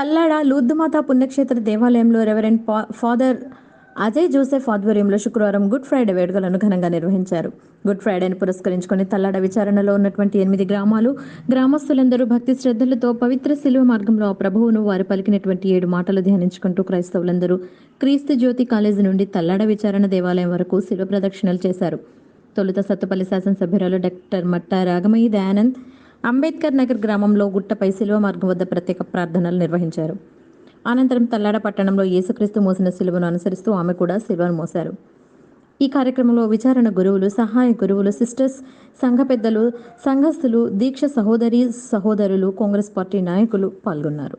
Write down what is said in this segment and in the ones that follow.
తల్లాడ లూద్దుమాత పుణ్యక్షేత్ర దేవాలయంలో రెవరెండ్ పా- ఫాదర్ అజయ్ జోసెఫ్ ఆధ్వర్యంలో శుక్రవారం గుడ్ ఫ్రైడే వేడుకలను ఘనంగా నిర్వహించారు. గుడ్ ఫ్రైడేని పురస్కరించుకొని తల్లాడ విచారణలో ఉన్నటువంటి ఎనిమిది గ్రామాలు గ్రామస్తులందరూ భక్తి శ్రద్ధలతో పవిత్ర శిలువ మార్గంలో ఆ ప్రభువును వారు పలికినటువంటి ఏడు మాటలు ధ్యానించుకుంటూ క్రైస్తవులందరూ క్రీస్తు జ్యోతి కాలేజీ నుండి తల్లాడ విచారణ దేవాలయం వరకు శిలువ ప్రదక్షిణలు చేశారు. తొలుత సత్తుపల్లి శాసనసభ్యురాలు డాక్టర్ మట్టా రాగమయ్య దయానంద్ అంబేద్కర్ నగర్ గ్రామంలో గుట్టపై శిలువ మార్గం వద్ద ప్రత్యేక ప్రార్థనలు నిర్వహించారు. అనంతరం తల్లాడ పట్టణంలో యేసుక్రీస్తు మోసిన శిలువను అనుసరిస్తూ ఆమె కూడా శిలువను మోశారు. ఈ కార్యక్రమంలో విచారణ గురువులు సహాయ గురువులు సిస్టర్స్ సంఘ పెద్దలు సంఘస్థులు దీక్ష సహోదరి సహోదరులు కాంగ్రెస్ పార్టీ నాయకులు పాల్గొన్నారు.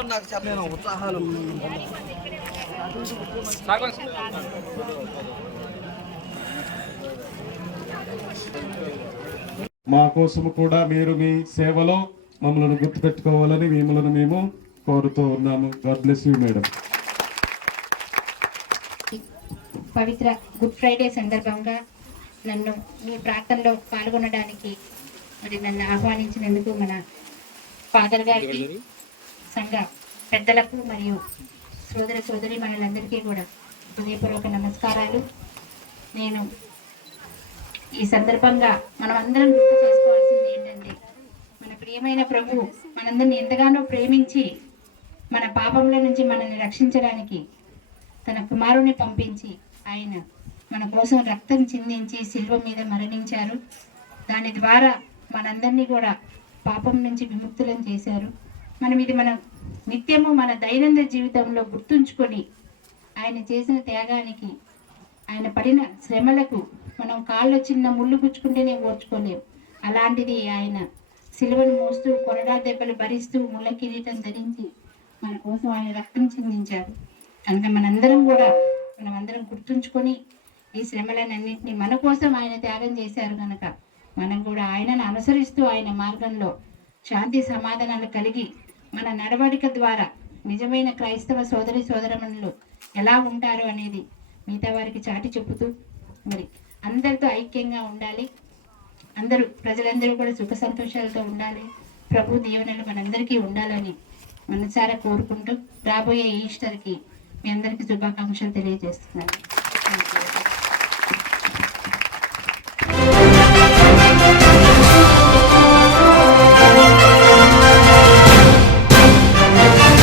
ఉత్సాహం నాకు చెప్పలేను ఉత్సాహాలు మా కోసము కూడా మీరు మీ సేవలో మమ్మల్ని గుర్తుపెట్టుకోవాలని మిమ్మల్ని మేము కోరుతూ ఉన్నాము. గాడ్ బ్లెస్ యూ మేడం పవిత్ర గుడ్ ఫ్రైడే సందర్భంగా నన్ను మీ ప్రాంతంలో పాల్గొనడానికి మరి నన్ను ఆహ్వానించినందుకు మన ఫాదర్ గారికి సంఘ పెద్దలకు మరియు సోదర సోదరి మనలందరికీ కూడా హృదయపూర్వక నమస్కారాలు. నేను ఈ సందర్భంగా మనం అందరం గుర్తు చేసుకోవాల్సింది ఏంటంటే మన ప్రియమైన ప్రభు మనందరిని ఎంతగానో ప్రేమించి మన పాపముల నుంచి మనల్ని రక్షించడానికి తన కుమారుని పంపించి ఆయన మన కోసం రక్తం చిందించి శిల్వ మీద మరణించారు. దాని ద్వారా మనందరినీ కూడా పాపం నుంచి విముక్తులను చేశారు. మనం ఇది మనం నిత్యము మన దైనందిన జీవితంలో గుర్తుంచుకొని ఆయన చేసిన త్యాగానికి ఆయన పడిన శ్రమలకు మనం కాళ్ళు చిన్న ముళ్ళు గుచ్చుకుంటేనే ఓర్చుకోలేం. అలాంటిది ఆయన సిలువను మోస్తూ కొరడా దెబ్బలు భరిస్తూ ముళ్ళ కిరీటం ధరించి మన కోసం ఆయన రక్తం చెందించారు కనుక మనందరం కూడా మనం అందరం గుర్తుంచుకొని ఈ శ్రమలన్నింటినీ మన కోసం ఆయన త్యాగం చేశారు కనుక మనం కూడా ఆయనను అనుసరిస్తూ ఆయన మార్గంలో శాంతి సమాధానాలు కలిగి మన నడవడిక ద్వారా నిజమైన క్రైస్తవ సోదరి సోదరమణులు ఎలా ఉంటారు అనేది మిగతా వారికి చాటి చెబుతూ మరి అందరితో ఐక్యంగా ఉండాలి. అందరూ ప్రజలందరూ కూడా సుఖ సంతోషాలతో ఉండాలి. ప్రభు దీవెనలు మనందరికీ ఉండాలని మనసారా కోరుకుంటూ రాబోయే ఈస్టర్కి మీ అందరికీ శుభాకాంక్షలు తెలియజేస్తున్నాను.